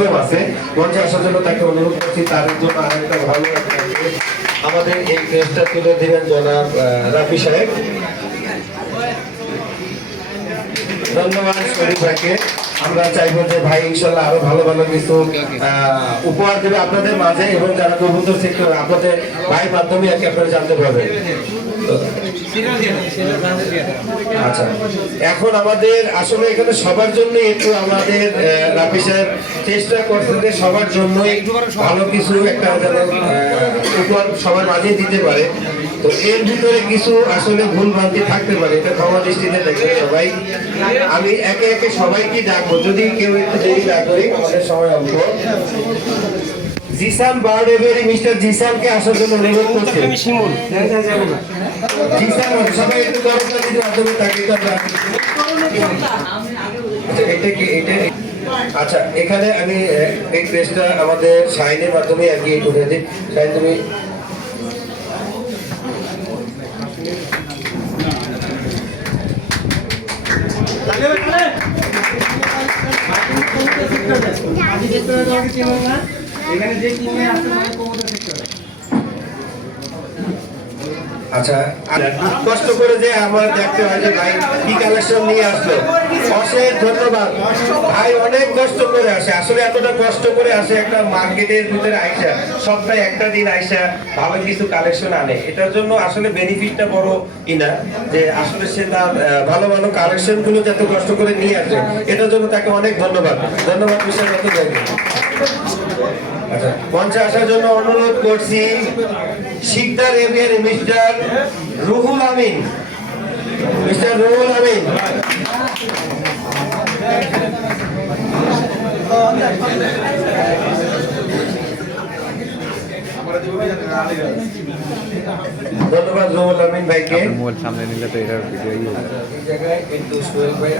পরিশ্রম আছে। মঞ্চে আসার জন্য তাকে অনুরোধ করছি। তার জন্য আরেকটা ভালো আমাদের এই ক্রেস্টটা তুলে দিবেন জনাব রাফি সাহেব। ধন্যবাদ শরীফ ভাইকে। আমরা চাইবো যে ভাই ইনশাল্লাহ আরো ভালো ভালো কিছু উপহার দেবে আপনাদের মাঝে, এবং যারা কবুতর সেক্টর আপনাদের ভাইয়ের মাধ্যমে আর কি আপনারা জানতে পারবেন। আচ্ছা, এখন আমাদের আসলে এখানে সবার জন্য একটু আমাদের রাফি সাহেব চেষ্টা করছেন যে সবার জন্যই ভালো কিছু একটা যেন উপহার সবার মাঝে দিতে পারে। তো এর ভিতরে কিছু আসলে ভুল ভ্রান্তি থাকতে পারে, এটা ক্ষমা দৃষ্টিতে দেখবেন সবাই। আমি একে একে সবাইকে ডাকবো, যদি কেউ একটু দেরি না করি, আমাদের সময় অল্প। জিসান বার্ড এভারি মিস্টার জিসানকে আসার জন্য অনুরোধ করছি। জিসান সবাই একটু করতালি দিয়ে মাধ্যমে তাকে এটা কি এটা। আচ্ছা, এখানে আমি এই ক্রেস্টটা আমাদের শাইনের মাধ্যমে আর কি উঠে দিই। শাইন তুমি আচ্ছা, কষ্ট করে যে আমার দেখতে হয় যে ভাই কি কালেকশন নিয়ে আসলো, অশেষ ধন্যবাদ ভাই। অনেক কষ্ট করে আসে, আসলে এতটা কষ্ট করে আসে একটা মার্কেটের ভিতরে আইসা, সপ্তাহে একটা দিন আইসা ভালো কিছু কালেকশন আনে। এটার জন্য আসলে বেনিফিটটা বড় কিনা যে আসলে সে তার ভালো ভালো কালেকশন গুলো যত কষ্ট করে নিয়ে আসে, এটার জন্য তাকে অনেক ধন্যবাদ। ধন্যবাদ বিষয় মতো জানি। আচ্ছা, মঞ্চে আসার জন্য অনুরোধ করছি Sikdar aviary mister Ruhul Amin. Mister Ruhul Amin, ধন্যবাদ রুহুল আমিন ভাইকে। সামনে নিলে তো এটার ভিডিও এই জায়গায় কিন্তু সোহেল ভাই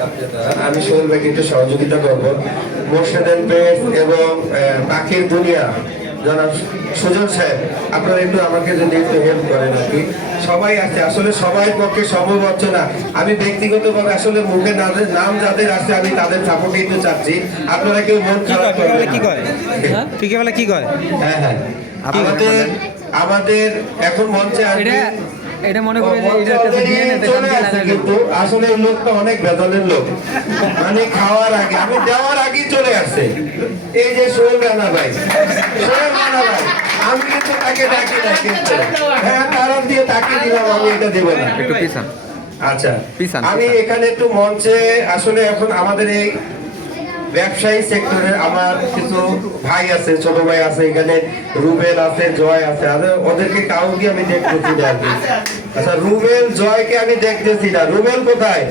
আমি সোহেল ভাইকে একটু সহযোগিতা করবো। মোর্শেদান পেজ এবং পাখির দুনিয়া জনাব সুজন সাহেব, আপনারা একটু আমাকে যদি একটু হেল্প করেন আর কি। সবাই আছে, আসলে সবাই পক্ষে সম্ভব হচ্ছে না। আমি ব্যক্তিগতভাবে আসলে মুখে নাম যাদের আছে আমি তাদের সাপোর্টে একটু চাচ্ছি। আপনারা কেউ মন খারাপ করবেন কি কয়? কি কয়? হ্যাঁ হ্যাঁ, আমাদের এখন মঞ্চে আসবে এটা মনে করি কিন্তু আসলে এই লোকটা অনেক বেদনের লোক, মানে খাওয়ার আগে আমি দেওয়ার আগেই চলে আসছে। এই যে সোহেল রানা ভাই, সোহেল রানা ভাই, আমি কিন্তু তাকে ডাকি না, কিন্তু হ্যাঁ কারণ দিয়ে তাকে দিলাম, আমি এটা দেব না। একটু পিছন। আচ্ছা, আমি এখানে একটু মঞ্চে আসলে এখন আমাদের এই ব্যবসায়ী সেক্টরের আমার কিছু ভাই আছে, ছোট ভাই আছে, এখানে রুবেল আছে, জয় আছে, ওদেরকে কাউকে আমি দেখতেছি না। আচ্ছা, রুবেল জয়কে আমি দেখতেছি না। রুবেল কোথায়?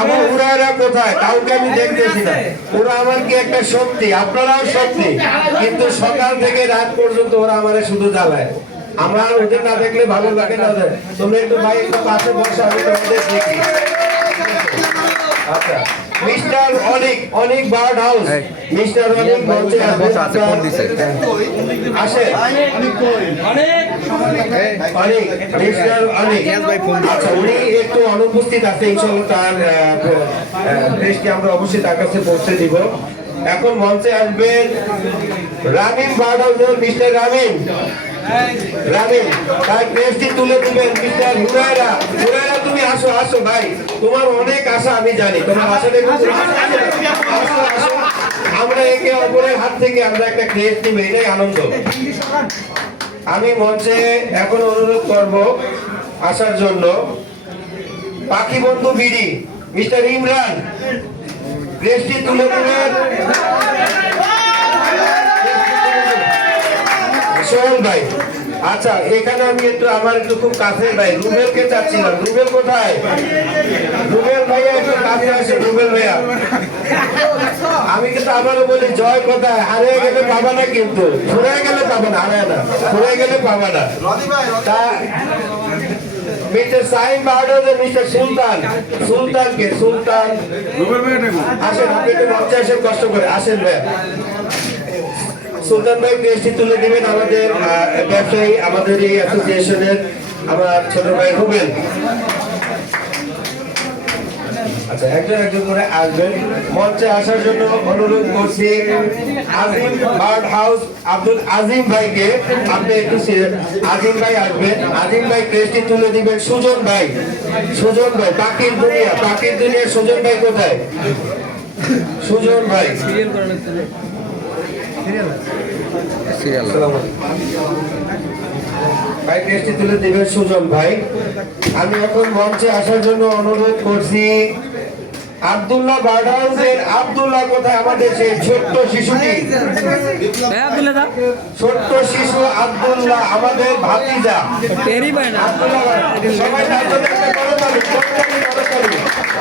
আমার উড়ারা কোথায়? কাউকে আমি দেখতেছি না। ওরা আমার কি একটা শক্তি, আপনারাও শক্তি, কিন্তু সকাল থেকে রাত পর্যন্ত ওরা আমারে শুধু জ্বালায়। আমরা ওদের না দেখলে ভালো লাগে না। তোমরা একটু ভাই একটু পাশে বসে, আমি তোমাদের দেখি। আচ্ছা, মিস্টার অনিক বার্ড হাউস, মিস্টার অনিক মঞ্চে আছে, ফোন দিছে আসে অনিক, মিস্টার অনিক। আচ্ছা, উনি একটু অনুপস্থিত আছে, ইনশাআল্লাহ তার প্রেসটি আমরা অবশ্যই তার কাছে পৌঁছে দিব। এখন মঞ্চে আসবেন রামিম বার্ড হাউসের মিস্টার রামিম তার প্রেসটি তুলে দিবেন মিস্টার হুরায়রা। হুরায়রা, তুমি আসো আসো ভাই, তোমার অনেক আশা আমি জানি, তোমার আসলে আমরা একে অপরের হাত থেকে আমরা একটা ক্রেস নিব, এটাই আনন্দ। আমি মঞ্চে এখন অনুরোধ করব আসার জন্য পাখি বন্ধু বিডি মিস্টার ইমরান, ক্রেসটি তুলে দিবেন সোহেল ভাই। আচ্ছা, এখানে আমি আমার একটু খুব কাছে ভাই রুবেলকে চাচ্ছিলাম। রুবেল কোথায়? রুবেল ভাইয়া একটু কাছে আসে। রুবেল ভাইয়া, আমি কিন্তু আবারও বলি জয় কোথায়? হারিয়ে গেলে পাবা না, কিন্তু ফুরে গেলে পাবা না, হারায় না, ফুরে গেলে পাবা না। মিস্টার সাইম বার্ডার, মিস্টার সুলতানকে আসেন, আপনি একটু মঞ্চে আসেন, কষ্ট করে আসেন ভাইয়া। সুলতান ভাই প্রেসটি তুলে দিবেন আমাদের ব্যবসায়ী, আমাদের এই অ্যাসোসিয়েশনের আমার ছোট ভাই রুবেল। আচ্ছা, একজন একজন করে আসবেন। মঞ্চে আসার জন্য অনুরোধ করছি আজিম বার্ড হাউস আব্দুল আজিম ভাইকে। আপনি একটু আজিম ভাই আসবেন। আজিম ভাই ক্রেস্টটি তুলে দিবেন সুজন ভাই। সুজন ভাই পাখির দুনিয়া সুজন ভাই কোথায়? সুজন ভাই ভাই ক্রেস্টটি তুলে দিবেন সুজন ভাই। আমি এখন মঞ্চে আসার জন্য অনুরোধ করছি আব্দুল্লাহ বার্ড হাউসের আব্দুল্লাহ কোথায়? আমাদের সেই ছোট্ট শিশুটি, ছোট্ট শিশু আব্দুল্লাহ আমাদের ভাতিজা। সবাই তার জন্য একটা করতালি,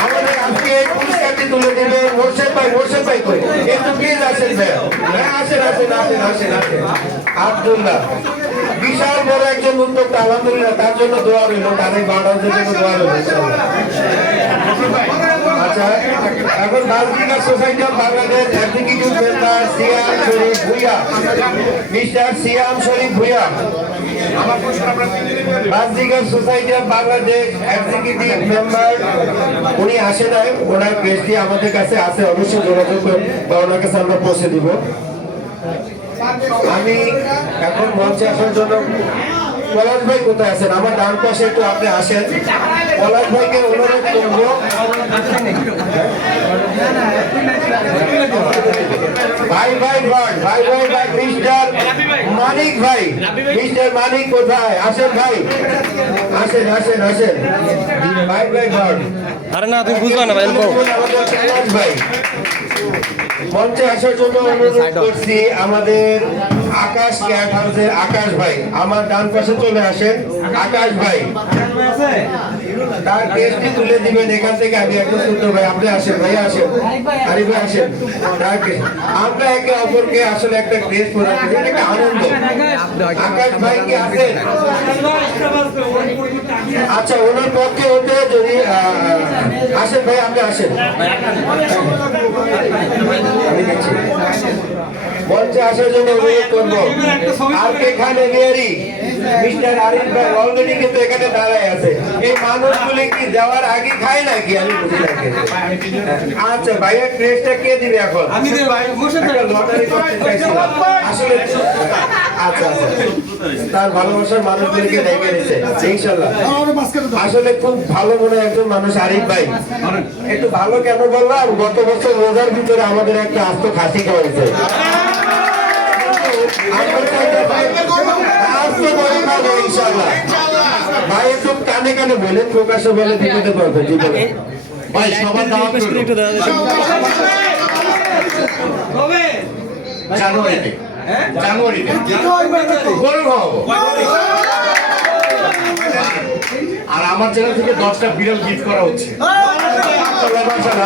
আমাদের আজকে এই পুরস্কারটি তুলে দেবে মোর্শেদ ভাই। মোর্শেদ ভাই কই? একটু প্লিজ আসেন ভাই। হ্যাঁ আসেন আসেন আসেন আসেন আসেন। আব্দুল্লাহ বিশাল বড় একজন উদ্যোক্তা, আলহামদুলিল্লাহ তার জন্য দোয়া রইল, তাদের বার্ড হাউসের জন্য দোয়া রইল। আচ্ছা, এখন budgerigar society of Bangladesh executive member Siam Sharif Bhuiya, mister Siam Sharif Bhuiya. Budgerigar society of Bangladesh executive member, উনি আসে নাই, ওনার কেসটি আমাদের কাছে আছে, অবশ্যই যোগাযোগ বা ওনার কাছে আমরা পৌঁছে দিব। আমি এখন মঞ্চে আসার জন্য পলাশ ভাই কোথায় আছেন? আমার ডান পাশে একটু আপনি আসেন। পলাশ ভাইকে অনুরোধ করব, ভাই ভাই বার্ড, ভাই ভাই ভাই মিস্টার মানিক ভাই, মিস্টার মানিক কোথায়? আসেন ভাই, আসেন আসেন আসেন। ভাই ভাই বার্ড, আরে না তুমি বুঝবা না ভাই। ভাই মঞ্চে আসার জন্য অনুরোধ করছি আমাদের আকাশ ক্যাট হাউসের আকাশ ভাই। আমার ডান পাশে চলে আসেন আকাশ ভাই, তার কেসটি তুলে দিবেন এখান থেকে। আমি একদম সুন্দর ভাই, আপনি আসেন ভাই, আসেন আরিফ ভাই আসেন। আমরা একে অপরকে আসলে একটা ক্রেস প্রদান করি, এটা একটা আনন্দ। আকাশ ভাই কি আছেন? আচ্ছা, ওনার পক্ষে হতে যদি আসেন ভাই, আপনি আসেন। আমি দেখছি মঞ্চে আসার জন্য অনুরোধ করবো আর কে খান এলিয়ারি, মিস্টার আরিফ ভাই অলরেডি কিন্তু এখানে দাঁড়ায় আছে। এই মানুষগুলি কি দেওয়ার আগে খায় নাকি? আমি বুঝি না। আচ্ছা ভাইয়ের ক্রেজটা কে দিবে এখন? লটারি করতে চাইছিলাম আসলে। আচ্ছা আচ্ছা, তার ভালোবাসার মানুষগুলিকে ডেকে দিচ্ছে ইনশাল্লাহ। আসলে খুব ভালো মনে একজন মানুষ আরিফ ভাই। একটু ভালো কেন বললাম, গত বছর রোজার ভিতরে আমাদের একটা আস্ত খাসি খাওয়াইছে। ভাই একটু কানে কানে বলে, প্রকাশে বলে দিতে পারবে জীবনে। ভাই সবার দাওয়াত জানুয়ারিতে, জানুয়ারিতে গরু খাওয়াবো। আর আমার জায়গা থেকে 10টা বিড়াল গিফট করা হচ্ছে।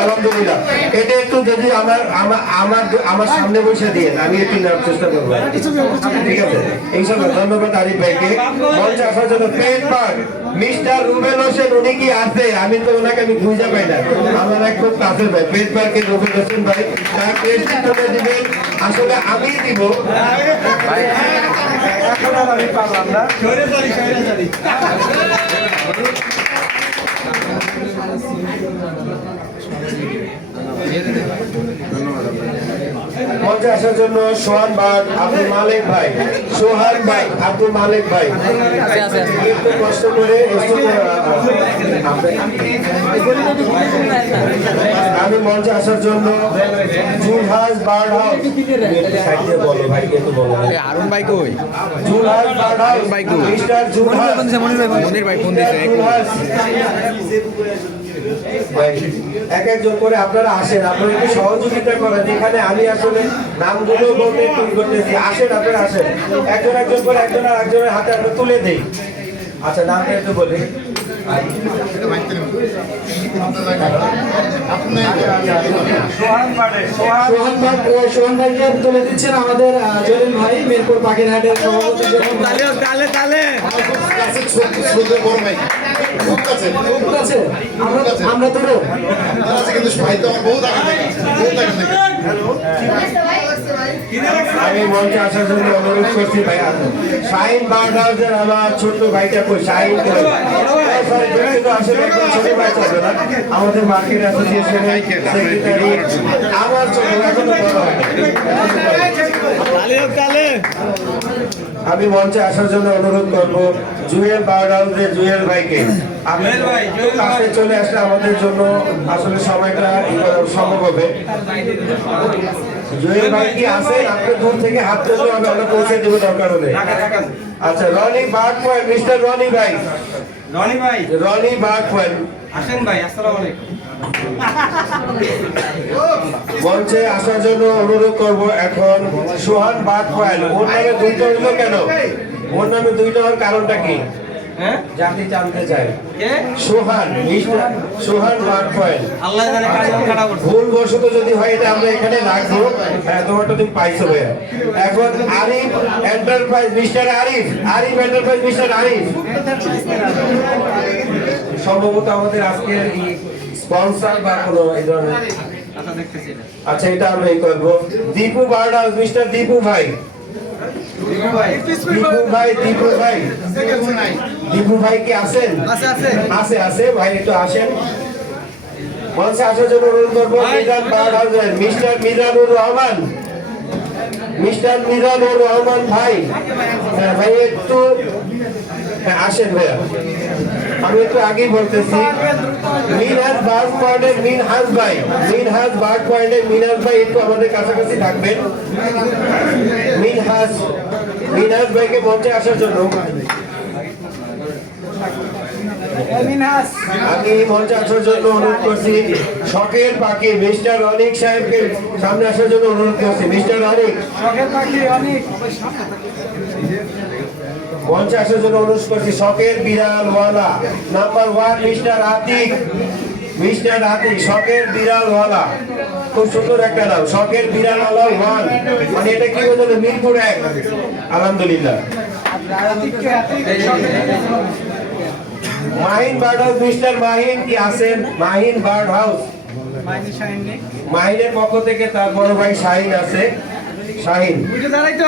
আলহামদুলিল্লাহ, এটা একটু যদি আমার সামনে বসে দিয়ে আমি একটু নেওয়ার চেষ্টা করবো, ঠিক আছে? ইনশাআল্লাহ। ধন্যবাদ আরিফ ভাইকে মঞ্চে আসার জন্য। পেট পার্ক মিস্টার রুবেল হোসেন, উনি কি আছে? আমি তো ওনাকে আমি খুঁজে পাই না। আমার এক খুব কাছের ভাই পেট পার্কের রুবেল হোসেন ভাই, তার ক্রেস্টটি তুলে দিবেন। আসলে আমি দিব, এখন আর আমি পারলাম না। মঞ্চে আসার জন্য সোহান ভাই, আব্দুল মালিক ভাই, সোহান ভাই, আব্দুল মালিক ভাই একটু কষ্ট করে আমি মঞ্চে আসার জন্য জুলহাস বার্ড হাউস, বলো ভাই একটু বলো। হারুন ভাই কই? Zulhas bird house, mister Zulhas Monir ভাই ফোন দিয়েছে। এক একজন করে আপনারা আসেন, আপনারা একটু সহযোগিতা করেন। যেখানে আমি আসলে নামগুলো বলতে একটু করতেছি, আসেন আপনারা আসেন, একজন একজন করে একজন আর একজনের হাতে আমরা তুলে দিই। আচ্ছা, নামটা একটু বলি। সোহান ভাইকে তুলে দিচ্ছেন আমাদের জলিল ভাই, মিরপুর পাখিরহাটের সভাপতি। আমরা তো কিন্তু ভাই তো আমার বহুত আগে থেকে। আমি মঞ্চে আসার জন্য অনুরোধ করছি ভাই। শাহিন বার্ড হাউসের আমার ছোট্ট ভাইটা কই শাহিন কই? সরি কিন্তু আসলে একদম ছোট ভাই চলবে না, আমাদের মার্কেট অ্যাসোসিয়েশনের সেক্রেটারি আমার ছোট এখনো বড় হয় নাই। আমি মঞ্চে আসার জন্য অনুরোধ করব জুয়েল বার্ড হাউসের জুয়েল ভাইকে। আপনি একটু কাছে চলে আসলে আমাদের জন্য আসলে সময়টা সম্ভব হবে। জুয়েল ভাই কি আছেন? আপনি দূর থেকে হাত তুললে আমরা পৌঁছে দেবো দরকার হলে। আচ্ছা, Roni bird point, mister Roni ভাই। রনি বার্ড পয়েন্ট আসেন ভাই, আসসালামু আলাইকুম। মঞ্চে আসার জন্য অনুরোধ করব এখন সোহান বার্ড পয়েন্ট। ওর নামে দুইটা হইলো কেন? ওর নামে দুইটা হওয়ার কারণটা কি? হ্যাঁ, জাতি জানতে চাই। কে? সোহান, মিস্টার সোহান বার্ড পয়েন্ট। আল্লাহ জানে কাজ খারাপ করছে। ভুল বশত যদি হয় এটা আমরা এখানে রাখবো। হ্যাঁ, তোমারটা তুমি পাইছো ভাইয়া। এখন Arif enterprise, mister Arif. Arif enterprise, mister Arif. সম্ভবত আমাদের আজকের স্পন্সর বা কোনো এই ধরনের। আচ্ছা, দেখতেছি না। আচ্ছা, এটা আমরা এই করবো। Dipu bird house, mister Dipu ভাই। দীপু ভাই, দীপু ভাই, দীপু ভাই কি আছেন? আছে আছে ভাই, একটু আসেন। মঞ্চে আসার জন্য অনুরোধ করবো মিজান বার্ড হাউসের মিস্টার মিজানুর রহমান। মিস্টার মিজানুর রহমান ভাই। হ্যাঁ ভাই, একটু আসেন ভাইয়া। আমি একটু আগেই বলতেছি মিনহাজ বার্ড পয়েন্টের মিনহাজ ভাই, মিনহাজ বার্ড পয়েন্টের মিনহাজ ভাই একটু আমাদের কাছাকাছি থাকবেন। মিনহাজ মিনহাজ ভাইকে মঞ্চে আসার জন্য আমি মঞ্চে আসার জন্য অনুরোধ করছি। শখের পাখি মিস্টার অনিক সাহেবকে সামনে আসার জন্য অনুরোধ করছি। মিস্টার অনিক মঞ্চে আসার জন্য অনুরোধ করছি। শখের বিড়াল ওয়ালা number 1 mister Atik. Mister Atik, শখের বিড়াল ওয়ালা, খুব সুন্দর একটা নাম, শখের বিড়াল ওয়ালা 1। মানে এটা কি বলতে মিরপুর 1। আলহামদুলিল্লাহ। Mahin bird house, mister Mahin কি আছেন? মাহিন বার্ড হাউস, মাহিনের পক্ষ থেকে তার বড় ভাই শাহিন আছে। শাহিন দাঁড়াইতে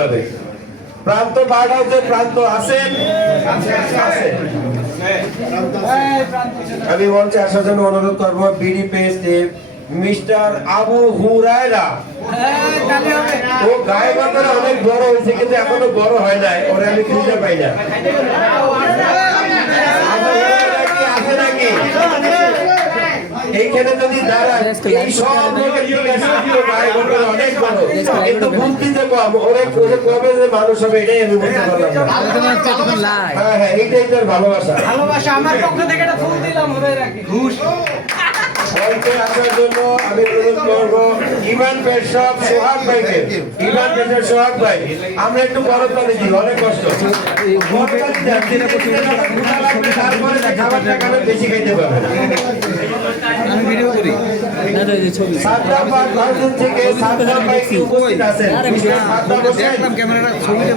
হবে। প্রান্ত বার্ড হাউসের প্রান্ত আছেন? আছে। আমি মঞ্চে আসার জন্য অনুরোধ করবো বিডি পেস্ট মিস্টার আবু হুরায়রা। ও গায়ে বান্ধারা অনেক বড় হয়েছে কিন্তু এখনো বড় হয় নাই, ওরে আমি খুঁজে পাই না। আছে নাকি এইখানে? যদি দাঁড়ায় এই সব লোকের দিকে গায়ে বান্ধারা অনেক বড় কিন্তু বুদ্ধিতে কম, ওরে কবে যে মানুষ হবে এটাই আমি বলতে পারলাম না। হ্যাঁ হ্যাঁ, এইটাই তোর ভালোবাসা। আমার পক্ষ থেকে একটা ফুল দিলাম হবে রাখি। মঞ্চে আসার জন্য আমি অনুরোধ করবো ইমান পেট শপ সোহাগ ভাইকে। ইমান পেটের সোহাগ ভাই, আমরা একটু বরফ-পানি দিই, অনেক কষ্ট। বরফ-পানি দেন, তারপরে খাবারটা খাবেন, বেশি খাইতে পারবেন। সাদ্দাম বার্ড হাউস থেকে সাদ্দাম ভাই কি উপস্থিত আছেন? সাদ্দাম হোসেন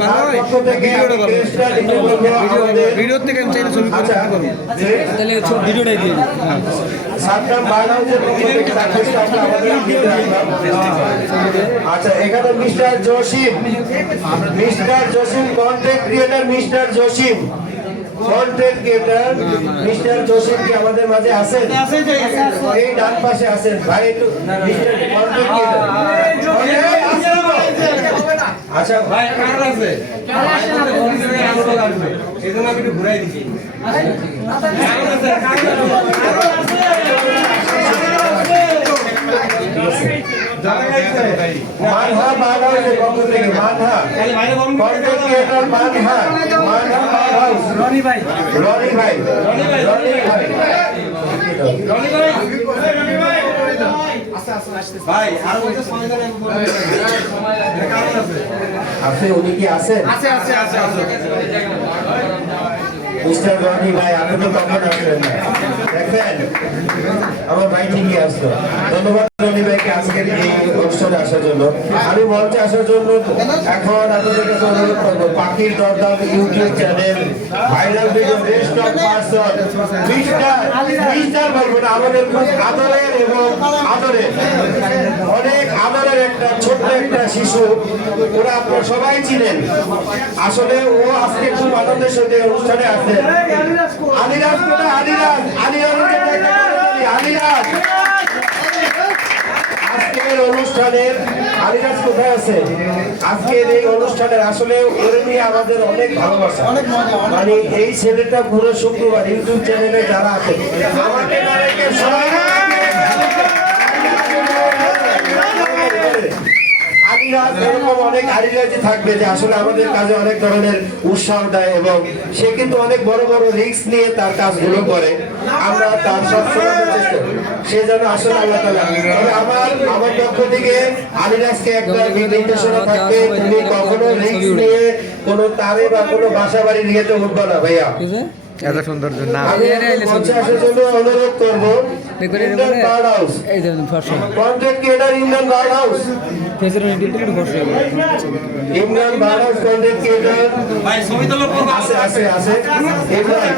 তার পক্ষ থেকে আমি ক্রেস্টটা দিতে বলবো আমাদের। আচ্ছা, ভিডিওটাই দিয়ে দিন। সাদ্দাম বার্ড হাউসের পক্ষ থেকে তার ক্রেস্টটা আমরা আমাদের দিতে আসলাম। আচ্ছা, এখানে mister Jasim, mister Jasim content creator, mister Jasim content creator, mister Jasim কি আমাদের মাঝে আছেন? এই ডান পাশে আছেন ভাই, একটু মিস্টার কন্টেন্ট ক্রিয়েটর। আচ্ছা ভাই, কার আছে? এজন্য আমি একটু ঘুরাই দিচ্ছি। মানহা বার্ড হাউসের পক্ষ থেকে Manha content creator, Manha Manha bird house. Roni ভাই, রনি ভাই, রনি ভাই, ভাই আর ওই যে সমাধান আছে। উনি কি আছেন? আছে। মিস্টার রনি ভাই, আপনি তো কখন আসলেন না, দেখেন আমার ভাই ঠিকই আসতো। ধন্যবাদ রনি ভাইকে আজকের এই অনুষ্ঠানে আসার জন্য। আমি মঞ্চে আসার জন্য এখন আপনাদের কাছে অনুরোধ করবো পাখির দরদাম YouTube channel viral video best of person mister বলবো না, আমাদের খুব আদরের এবং আদরের অনেক আদরের একটা ছোট্ট একটা শিশু, ওরা আপনারা সবাই চিনেন। আসলে ও আজকে খুব আনন্দের সাথে অনুষ্ঠানে আছে। আলিরাজ কোথায়? আলিরাজ আজকের অনুষ্ঠানের আলিরাজ কোথায় আছে? আজকের এই অনুষ্ঠানের আসলে ওরে নিয়ে আমাদের অনেক ভালোবাসা, মানে এই ছেলেটা পুরো শুক্রবার ইউটিউব চ্যানেলে যারা আছে আমাকে তাদেরকে সবাই আলিরাজ, এরকম অনেক আলিরাজই থাকবে যে আসলে আমাদের কাজে অনেক ধরনের উৎসাহ দেয় এবং সে কিন্তু অনেক বড় বড় রিস্ক নিয়ে তার কাজগুলো করে। আমরা তার সব সময় চেষ্টা করি সে যেন আসলে আল্লাহ তাআলা। তবে আমার পক্ষ থেকে আলিরাজকে একটা নির্দেশনা থাকবে, তুমি কখনো রিস্ক নিয়ে কোনো তারে বা কোনো বাসা বাড়ি নিয়ে তো উঠবে না ভাইয়া। এত সুন্দর না আমি মঞ্চে আসার জন্য অনুরোধ করবো ইন্ডিয়ান বার্ড হাউস, এই দেখুন ফর্সা content creator Indian bird house, ফেসের ইন্ডিয়ান একটু ফর্সা Indian bird house content creator ভাই ছবি তোলো আছে ইমরান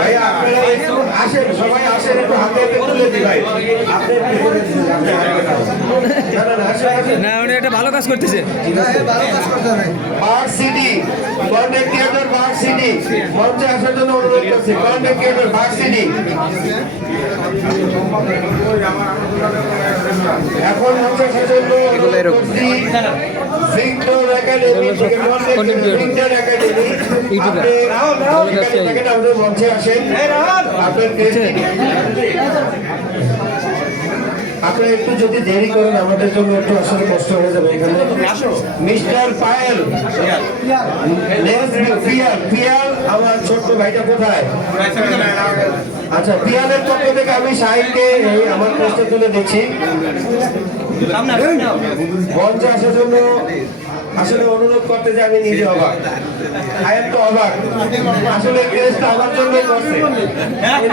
ভাই, আপনারা একটু আসেন, সবাই আসেন, একটু হাতে তুলে দিই ভাই। আপনি আসেন। না উনি একটা ভালো কাজ করতেছে bird city content creator, bird city মঞ্চে আসার জন্য অনুরোধ করছি। কন্টেন্ট ক্রিয়েটর বার্ড সিটি এখন মঞ্চে আসার জন্য অনুরোধ করছি ভিক্টর একাডেমি থেকে ভিক্টর একাডেমি, আপনি আমাদের মঞ্চে আসেন। আপনারা একটু যদি দেরি করেন আমাদের জন্য একটু আসলে কষ্ট হয়ে যাবে। এখানে মিস্টার পায়েল, পিয়াল আমার ছোট্ট ভাইটা কোথায়? আচ্ছা, পিয়ালের পক্ষ থেকে আমি শাহিনকে এই আমার কষ্ট তুলে দিচ্ছি। মঞ্চে আসার জন্য আসলে অনুরোধ করতে যে আমি নিজে অবাক, আয়াত তো অবাক, আসলে কেসটা আমার জন্যই করছে।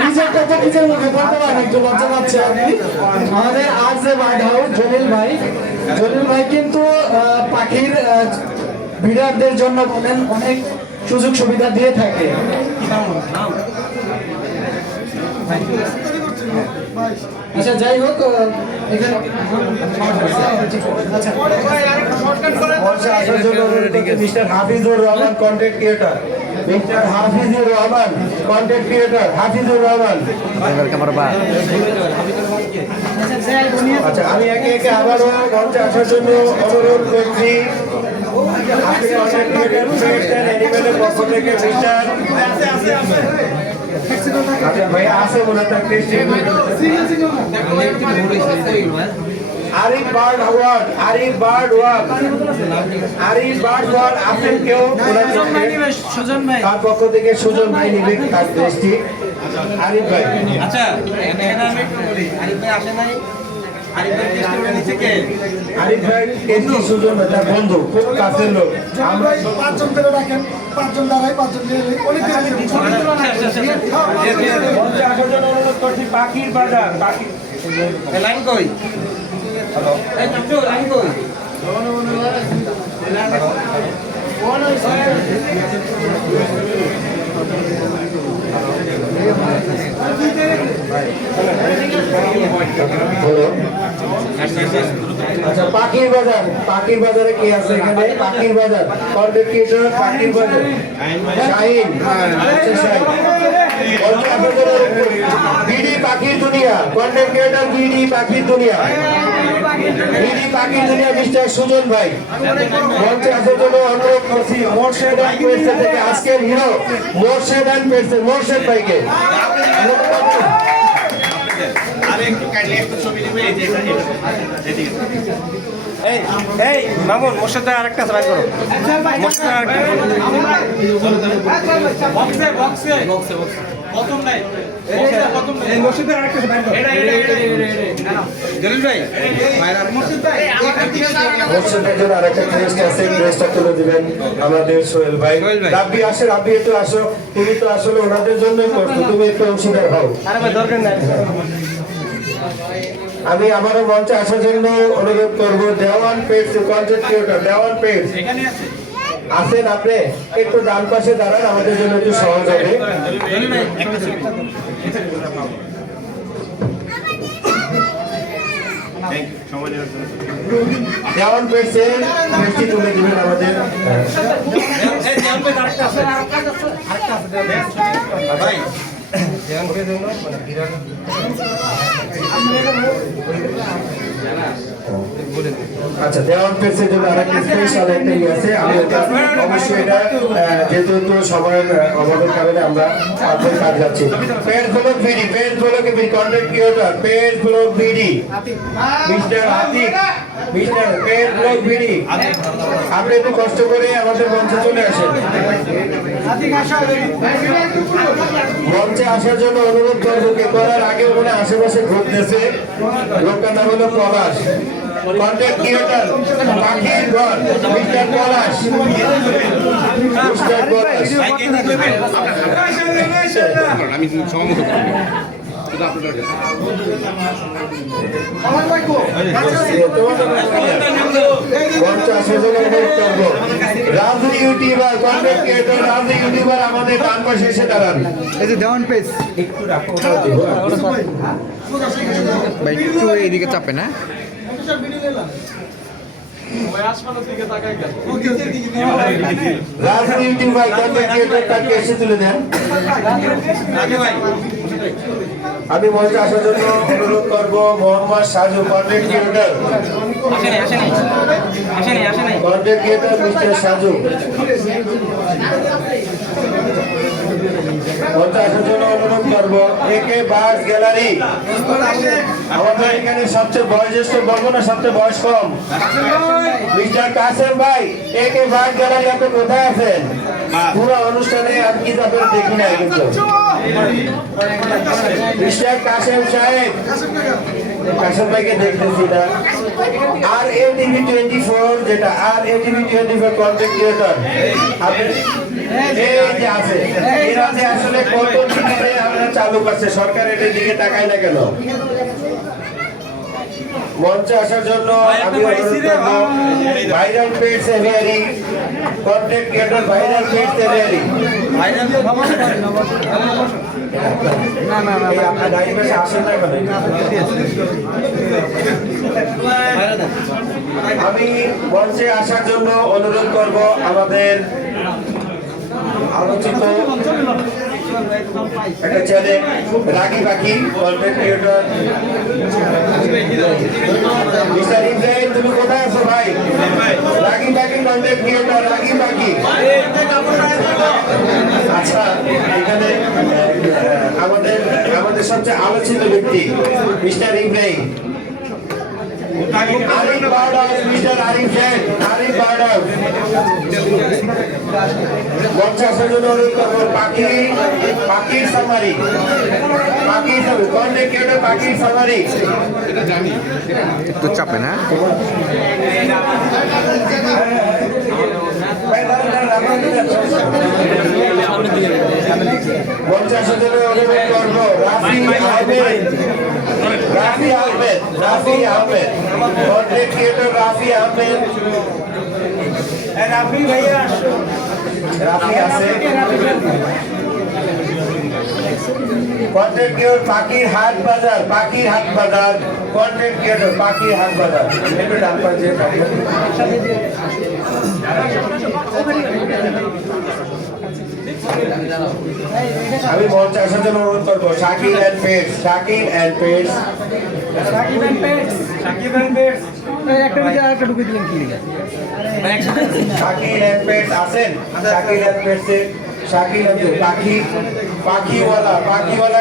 নিজের কথা নিজের মুখে বলতে পারেন, একটু লজ্জা পাচ্ছে আপনি। আমাদের আজ যে বার্ড হাউস জলিল ভাই কিন্তু পাখির বিড়ালদের জন্য বলেন অনেক সুযোগ সুবিধা দিয়ে থাকে। আচ্ছা, যাই হোক এখানে আচ্ছা মঞ্চে আসার জন্য অনুরোধ করছি mister Hafizur Rahman content creator, mister Hafizur Rahman content creator, Hafizur Rahman. আচ্ছা, আমি একে একে আবারও মঞ্চে আসার জন্য অনুরোধ করছি। আপনি কন্টেন্ট ক্রিয়েটর ফ্রেন্ডস এন্ড অ্যানিমেলের পক্ষ থেকে মিস্টার আচ্ছা ভাইয়া আছে মনে হয় Arif bird award, Arif bird award আছেন কেউ? সুজন ভাই তার পক্ষ থেকে সুজন ভাই নিবে তার দেশটি। আরিফ ভাই, আচ্ছা এখানে আমি একটু বলি আরিফ ভাই আসে নাই আরিফ ভাই কেন্দ্র সুজন ভাই তার বন্ধু, খুব কাছের লোক। আমরা পাঁচজন করে রাখেন, পাঁচজন দাঁড়াই, পাঁচজন মঞ্চে আসার জন্য অনুরোধ করছি পাখির বাজার, লাইন কই এই চাচু লাইন কই আচ্ছা, পাখির বাজারে কি আছে এখানে? পাখির বাজার কন্টেন্ট ক্রিয়েটর, পাখির বাজার শাহিন, আচ্ছা শাহিন। বিডি পাখির দুনিয়া কন্টেন্ট ক্রিয়েটর, বিডি পাখির দুনিয়া মিস্টার সুজন ভাই মঞ্চে আসার জন্য অনুরোধ করছি। মোর্শেদ অ্যান্ড পেটস থেকে আজকের hero Morshed and pets, Morshed ভাইকে। এই মামুন মোর সাথে আরেকটা ট্রাই করো মোর সাথে আরেকটা বক্সে প্রথম নাই এই মোর সাথে আরেকটা ট্রাই করো জলিল ভাই মোর্শেদের জন্য আরেকটা ক্রেস্ট আছে, ক্রেস্টটা তুলে দিবেন আমাদের সোহেল ভাই। রাব্বি আসে, রাব্বি একটু আসো, তুমি তো আসলে ওনাদের জন্যই করছো, তুমি একটু অংশীদার হও। আরে ভাই দরকার নাই আমি আবারও মঞ্চে আসার জন্য অনুরোধ করবো দেওয়ান পেটস কন্টেন্ট ক্রিয়েটর, দেওয়ান পেটস আছেন আপনি? একটু ডান পাশে দাঁড়ান, আমাদের জন্য একটু সহজ হবে। দেওয়ান পেয়েছে মিষ্টি তুলে দিবেন আমাদের আচ্ছা দেওয়ান পেয়েছে জন্য আরেকটা স্পেশাল একটা ইয়ে আছে আমি অবশ্যই এটা যেহেতু একটু সময়ের অভাবের কারণে আমরা আপনার কাজ যাচ্ছি pet block BD content creator pet block BD mister Atik mister pet block BD আপনি একটু কষ্ট করে আমাদের মঞ্চে চলে আসেন মঞ্চে আসার জন্য অনুরোধ করবো কে করার আগে ওখানে আশেপাশে ঘুরতেছে লোকটার নাম হলো পলাশ কন্টেন্ট ক্রিয়েটর পাখির ঘর মিস্টার পলাশ মিস্টার পলাশ আমি সমমত করবো Raju YouTuber content creator Raju YouTuber আমাদের ডান পাশে এসে দাঁড়ান এই যে দেওয়ান পেজ একটু রাখো ওটাও দেবো ভাই একটু এইদিকে চাপে না রাজু ইউটিউবার কন্টেন্ট ক্রিয়েটর তাকে এসে তুলে দেন আমি মঞ্চে আসার জন্য অনুরোধ করবো Mohammad Saju content creator content creator mister Saju মঞ্চে আসার জন্য অনুরোধ করবো একে বাস গ্যালারি আমাদের এখানে সবচেয়ে বয়োজ্যেষ্ঠ বলবো না সবচেয়ে বয়স কম মিস্টার কাসেম ভাই একে বাস গ্যালারি আপনি কোথায় আছেন পুরো অনুষ্ঠানে আমি কিন্তু আপনারা দেখি নাই কিন্তু মিস্টার কাসেম সাহেব কাসেম ভাইকে দেখতেছি না আর এটিভি 24 যেটা আর এটিভি 24 কন্টেন্ট ক্রিয়েটর আপনি এই যে আছে এরা যে আসলে কত টিকিটে আমরা চালু করছে সরকার এটার দিকে তাকায় না কেন মঞ্চে আসার জন্য আমি অনুরোধ করবো viral page aviary content creator viral page aviary আপনার ডাইন পাশে আসেন না কেন আমি মঞ্চে আসার জন্য অনুরোধ করব আমাদের আলোচিত একটা চ্যানেল রাগি পাখি কন্টেন্ট ক্রিয়েটর মিস্টার ইব্রাহিম তুমি কোথায় আছো ভাই রাগি পাখি কন্টেন্ট ক্রিয়েটর রাগি পাখি আচ্ছা এখানে আমাদের সবচেয়ে আলোচিত ব্যক্তি mister Ibrahim Arif bird house mister Arif জেন আরিফ বার্ডাউস মঞ্চে আসার জন্য অনুরোধ করবো পাখির সামারি কন্টেন্ট ক্রিয়েটর পাখির সামারি একটু চাপে না মঞ্চে আসার জন্য অনুরোধ করবো রাফি আহমেদ কন্টেন্ট ক্রিয়েটর রাফি আহমেদ রাফি ভাইয়া রাফি আছে কন্টেন্ট ক্রিয়েটর পাখির হাট বাজার কন্টেন্ট ক্রিয়েটর পাখির হাট বাজার একটু ডান পাশে আমি মঞ্চে আসার জন্য অনুরোধ করবো Shakil and pets Shakil and pets আছেন শাকিল অ্যান্ড পেটসের শাকিল অ্যান্ড পাখিওয়ালা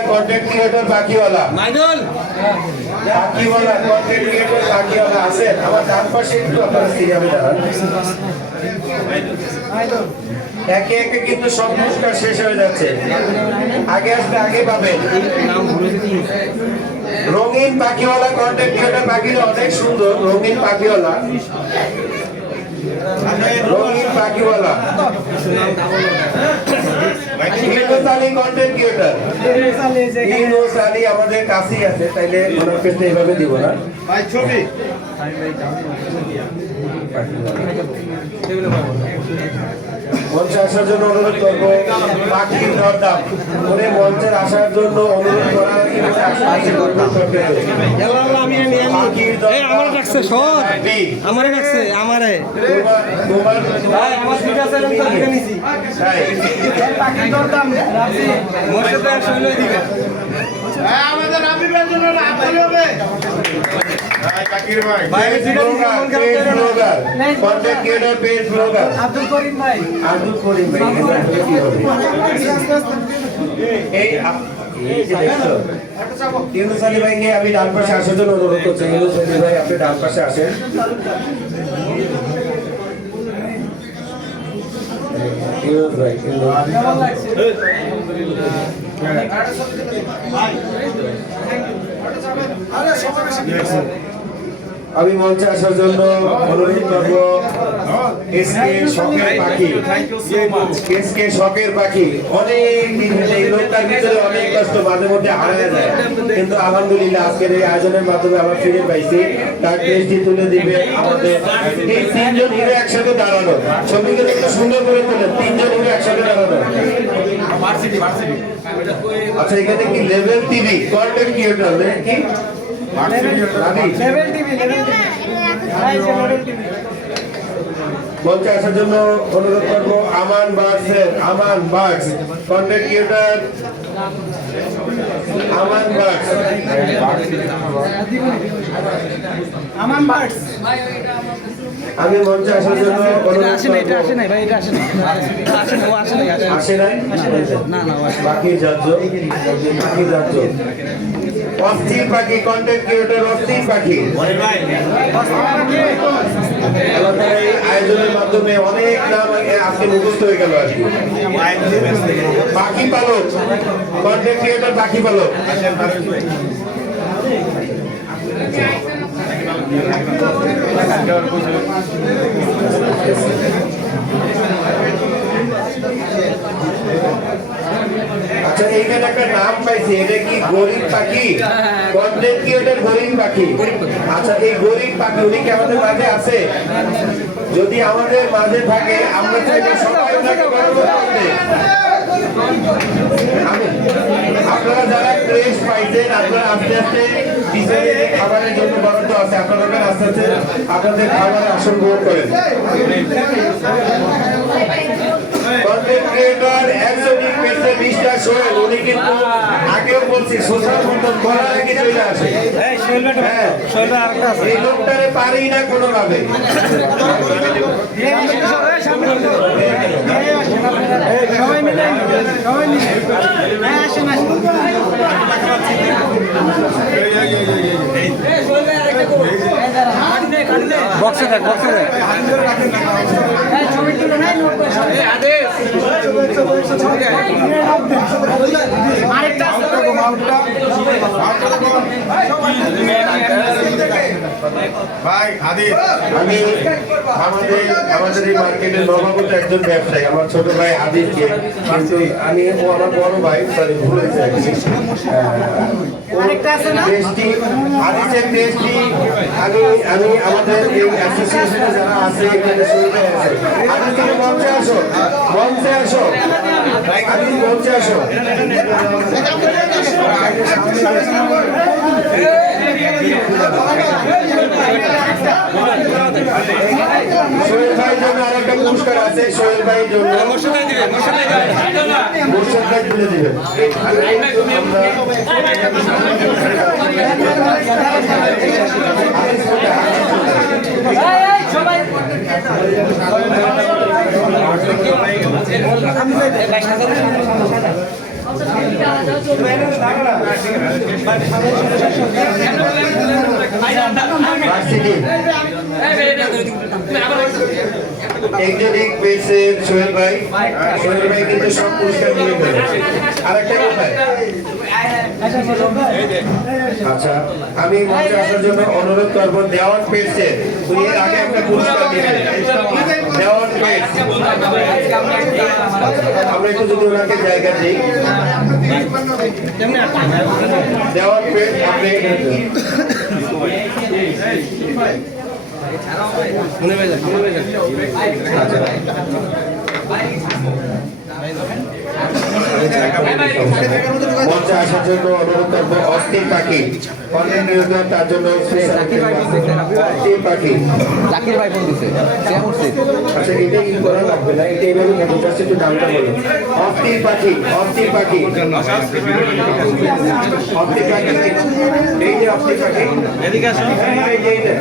কন্টেন্ট ক্রিয়েটর পাখিওয়ালা কন্টেন্ট ক্রিয়েটর পাখিওয়ালা আছেন আমার ডান পাশে একটু আপনারা সিরিয়ালে দাঁড়ান একে একে কিন্তু সব পুরস্কার শেষ হয়ে যাচ্ছে আগে আসলে আগে পাবেন রঙিন পাখিওয়ালা কন্টেন্ট ক্রিয়েটর পাখিটা অনেক সুন্দর রঙিন পাখিওয়ালা ইউনুস আলী কন্টেন্ট ক্রিয়েটর ইউনুস আলী আমাদের কাছেই আছে তাইলে ওনার পেজটা এইভাবে দিব না ভাই ছবি মঞ্চে আসার জন্য অনুরোধ করবো পাখির দরদাম উনি মঞ্চের আসার জন্য অনুরোধ করার অনুরোধ করতে হবে। পাখির দরদাম আমার ডাকছে সর আমারে ডাকছে আমারে আমার ঠিক আছে পাখির দরদাম মোর্শেদে শুনে দিবে আমাদের রাবিবের জন্য আপনি হবে আব্দুল করিম ভাই ইউনুস আলী ভাইকে আমি ডান পাশে আসার জন্য অনুরোধ করছি। ইউনুস আলী ভাই আপনি ডান পাশে আসেন। ইউনুস ভাই আমি মঞ্চে আসার জন্য অনুরোধ করব এসকে শখের পাখি। এসকে শখের পাখি অনেক দিন এই লোকটার ভিতরে অনেক কষ্ট মাঝে মধ্যে হারায় যায়, কিন্তু আলহামদুলিল্লাহ আজকের এই আয়োজনের মাধ্যমে আমরা ফিরে পাইছি। তার টেস্টটি তুলে দিবে আমাদের এই তিনজন হিরো একসাথে দাঁড়ানো। ছবিকে একটু সুন্দর করে তোলেন, তিনজন হিরো একসাথে দাঁড়ানো। আচ্ছা এখানে কি লেভেল টিভি কন্টেন্ট ক্রিয়েটর কি মঞ্চে আসার জন্য অনুরোধ করবো আমান বার্ডস কন্টেন্ট ক্রিয়েটর আমান বার্ডস। আমি মঞ্চে আসার জন্য আসে নাই বাকি যাচ্ছ অস্থির পাখি কন্টেন্ট ক্রিয়েটর অস্থির পাখি। আমাদের এই আয়োজনের মাধ্যমে অনেক নাম আজকে মুখস্থ হয়ে গেল আর কি। পাখি পালক কন্টেন্ট ক্রিয়েটর পাখি পালক আচ্ছা এইখানে একটা নাম পাইছি, এটা কি গরিব পাখি কন্টেন্ট ক্রিয়েটর গরিব পাখি। আচ্ছা এই গরিব পাখি উনি কি আমাদের মাঝে আছে? যদি আমাদের মাঝে থাকে আমরা চাইলে সবাই ওনাকে গর্ব করতে। আপনারা যারা ক্রেজ পাইছেন আপনারা আস্তে আস্তে পিছনে খাবারের জন্য বরাদ্দ আছে, আপনারা আস্তে আস্তে আপনাদের খাবারের আসন গ্রহণ করেন। কন্টেন্ট ক্রিয়েটর একজনই পেছে মিস্টার সোহেল, উনি কিন্তু আগেও বলছি সোশ্যাল মন্ত্রণ করার আগে চলে আসে। এই লোকটারে পারি না কোনোভাবে। সবাই মিলে বক্সে থাক ভাই আমি আমাদের এই মার্কেটের নবাগত একজন ব্যবসায়ী, আমার ছোট ভাই আদিতকে, কিন্তু আমি ও আমার বড় ভাই, সরি ভুলে যাই। আদিতের টেস্টি আমি আমাদের এই অ্যাসোসিয়েশনে যারা আছে এখানে শুনতে আছে। আদিত তুমি মঞ্চে আসো, মঞ্চে আসো, আদিত মঞ্চে আসো। সোহেল ভাইয়ের জন্য আরেকটা পুরস্কার আছে, সোহেল ভাইয়ের জন্য মোর্শেদ ভাই তুলে দিবেন। একজনই পেয়েছে সোহেল ভাই কিন্তু সব পুরস্কার নিয়ে গেল। আরেকটা কোথায়? আচ্ছা আমি মঞ্চে আসার জন্য অনুরোধ করবো দেওয়ান পেয়েছে, উনি এর আগে একটা পুরস্কার দিলেন। দেওয়ান পেয়েছে, আমরা একটু যদি ওনাকে জায়গা দিই। দেওয়ান পেয়েছে আপনি মঞ্চে আসার জন্য অনুরোধ করবো অস্থির পাখি কন্টেন্ট তার জন্য অস্থির পাখি। জাকির ভাই ফোন দিছে সে উঠছে আচ্ছা এটা কি করা লাগবে না, এটা এইভাবে কেন জাস্ট একটু দামটা বলো। অস্থির পাখি অস্থির পাখি অস্থির পাখি, এই যে অস্থির পাখি এদিকে আসো। এই যে এইটা।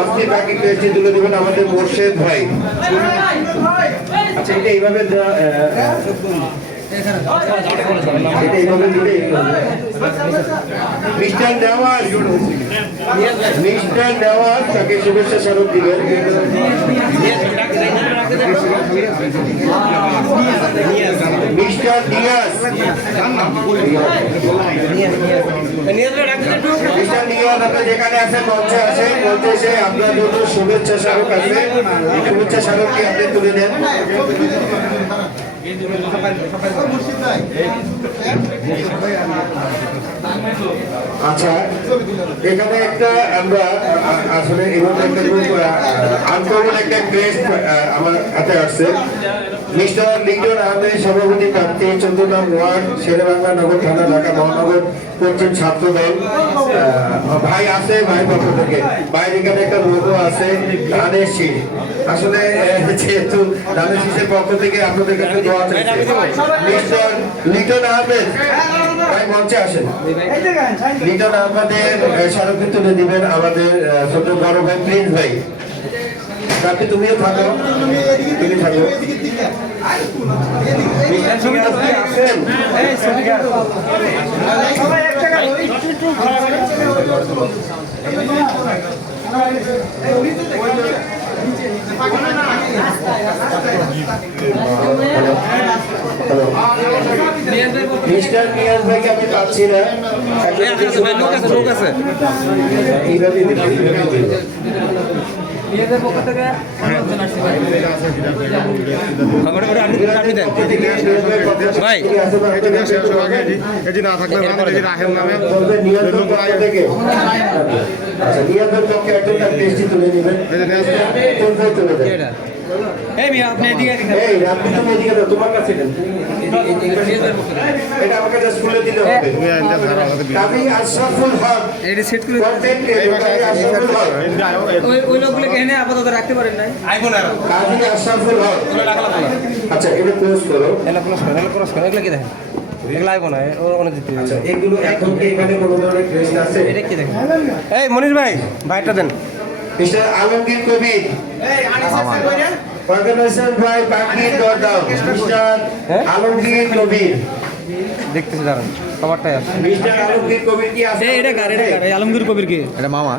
অস্থির পাখি পেয়েছি তুলে দেবেন আমাদের মোর্শেদ ভাই। আচ্ছা এটা এইভাবে দেওয়া, এটা এইভাবে দিলে মিস্টার নেওয়াজ, মিস্টার নেওয়াজ তাকে শুভেচ্ছা স্মারক দিবেন। মিস্টার নিয়াজ, মিস্টার নিয়াজ আপনারা যেখানে আছেন মঞ্চে আসেন, মঞ্চে এসে আপনার জন্য শুভেচ্ছা স্মারক আছে, এই শুভেচ্ছা স্মারকটি আপনি তুলে দেন। আচ্ছা এখানে একটা আমরা আসলে এভাবে একটা আনকমন একটা ক্রেস্ট আমার হাতে আসছে। মিস্টার লিটন আহমেদ সভাপতি প্রার্থী 14 নং ওয়ার্ড শেরেবাংলা নগর থানা ঢাকা মহানগর পশ্চিম ছাত্র দল ভাই আছে, ভাই পক্ষ থেকে বাইরে এখানে একটা লোগো আছে ধানের শীষ। আসলে যেহেতু ধানের শীষের পক্ষ থেকে আপনাদের কাছে দোয়া চাইছে। মিস্টার লিটন আহমেদ ভাই মঞ্চে আসেন। লিটন আহমেদের স্মারকটি তুলে দিবেন আমাদের ছোট বড় ভাই প্রিন্স ভাই। আপনি তুমিও থাকো, তুমি থাকো। আসেন মিস্টার নিয়াজ ভাইকে আমি পাচ্ছি না, লোক আছে এইভাবে দিন, এইভাবে দিন। ভাই নিয়ন্ত্রণ পক্ষে একজন তার পেজটি তুলে নেবেন, তুলে দেন। এই আপনি তুমি এদিকে দাও, তোমার কাছে দেন। এটা আমাকে জাস্ট খুলে দিতে হবে। কাজী আশরাফুল হক কন্টেন্ট আশরাফুল হক, কাজী আশরাফুল হক। আচ্ছা এটা ক্লোজ করো। আচ্ছা এগুলো এখন কি এখানে কোনো ধরনের ক্রেজ আছে? এই মনির ভাই ভাইটা দেন। Mister Alamgir Kabir, organisation by বাকি দরদাম। মিস্টার আলমগীর কবির, দেখতেছি দাঁড়ান সবারটাই আছে। মিস্টার আলমগীর কবির কি আছে? আলমগীর কবির কি এটা মামা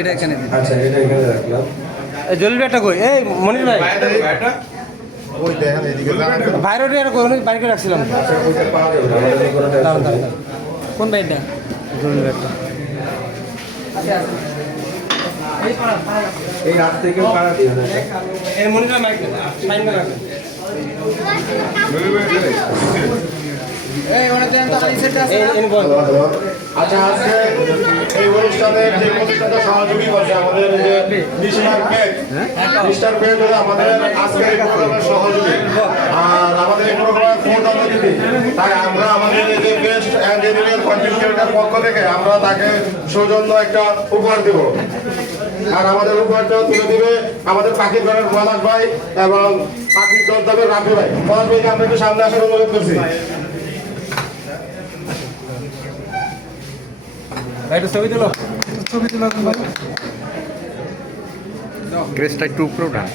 এটা এখানে আচ্ছা এটা এখানে রাখলাম। জলিল একটা কই এই মনির ভাই বাইরে আর কই বাইরে রাখছিলাম। আচ্ছা ওটা পাওয়া যাবে না, আমাদের এই কোনোটা দাঁড়ান দাঁড়ান দাঁড়ান। কোন বাইরটা জলিল একটা এই হাত থেকে পাড়া দিও না। এই মনির ভাই মাইক সাইন না রাখেন। আচ্ছা আজকে এই অনুষ্ঠানের যে প্রতিষ্ঠাতা সহযোগী করছে আমাদের যে মিস্টার পেট হলো আমাদের আজকের এই প্রোগ্রামের সহযোগী, আর আমাদের এই প্রোগ্রামের ফোন অতিথি। তাই আমরা আমাদের এই যে best and editor content creator পক্ষ থেকে আমরা তাকে সৌজন্য একটা উপহার দেব। আর আমাদের উপহারটা তুলে দিবে আমাদের পাখির ঘরের পলাশ ভাই এবং পাখির দরদামের রাফি ভাই। পলাশ ভাইকে আমরা একটু সামনে আসার অনুরোধ করছি। ছবি তুলো ক্রেসটা একটু উপরে উঠান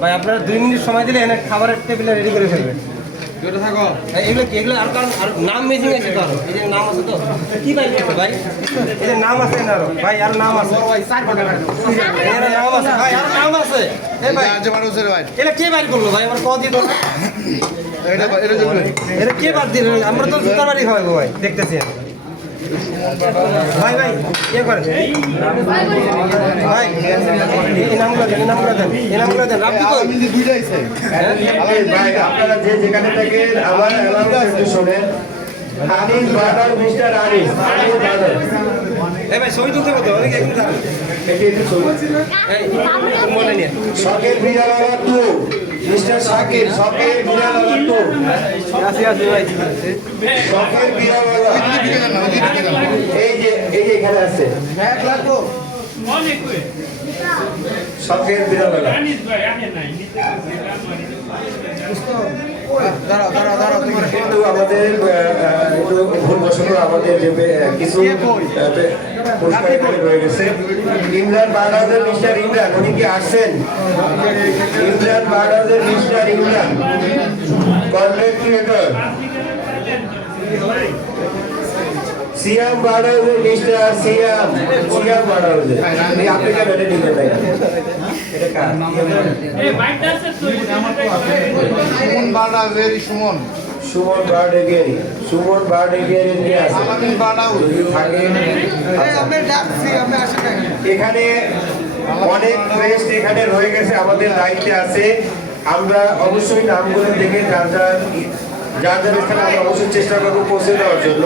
ভাই আপনারা 2 মিনিট সময় দিলে এনে খাবারের টেবিলে রেডি করে ফেলবেন। থাকো এগুলো কি এগুলো আর কারণ আর নাম মেজিং আছে তো, এই যে নাম আছে তো কি ভাই ভাই এই যে নাম আছে না ভাই আর নাম আছে ভাই 4 ঘন্টা এর নাম আছে ভাই আর নাম আছে এই ভাই আজ মানুষ রে ভাই এটা কে বাড়ি করলো ভাই আমার কত দিন এটা কে বাদ দিল? আমরা তো জুতার বাড়ি খাওয়াবো ভাই, দেখতেছি ভাই ভাই ইয়ে করেন ভাই এই নামগুলো দেন এই নামগুলো দেন রাব্বি কই ভাই আপনারা যে যেখানে থেকে আমার অ্যালাউন্স একটু শোনেন। আনিস বার্ডার মিস্টার আনিস বার্ডার এই ভাই ছবি তুলতে কত অনেক একটু দাঁড়ান এই মনে নিয়ে শখের বিড়ালওয়ালা টু মিস্টার শাকির শখের বিড়ালওয়ালা টু আসি ভাই শখের বিড়ালওয়ালা এই যে এখানে আছে শখের বিড়ালওয়ালা কিন্তু আমাদের একটু ভুলবশত আমাদের যে কিছু পুরস্কার এখানে রয়ে গেছে। ইমরান বার্ডারদের মিস্টার ইমরান উনি কি আসছেন? ইমরান বার্ডারদের mister Imran content creator. Siam বার্ডারদের মিস্টার সিয়াম বার্ডারদের আপনি কেন এটা নিতে পারেন? এটা কার? সুমন বার্ডেগেরি নিয়ে আসে এখানে অনেক ক্রেস্ট এখানে রয়ে গেছে, আমাদের দায়িত্বে আছে। আমরা অবশ্যই নামগুলো দেখে যার যার স্থানে আমরা অবশ্যই চেষ্টা করবো পৌঁছে দেওয়ার জন্য।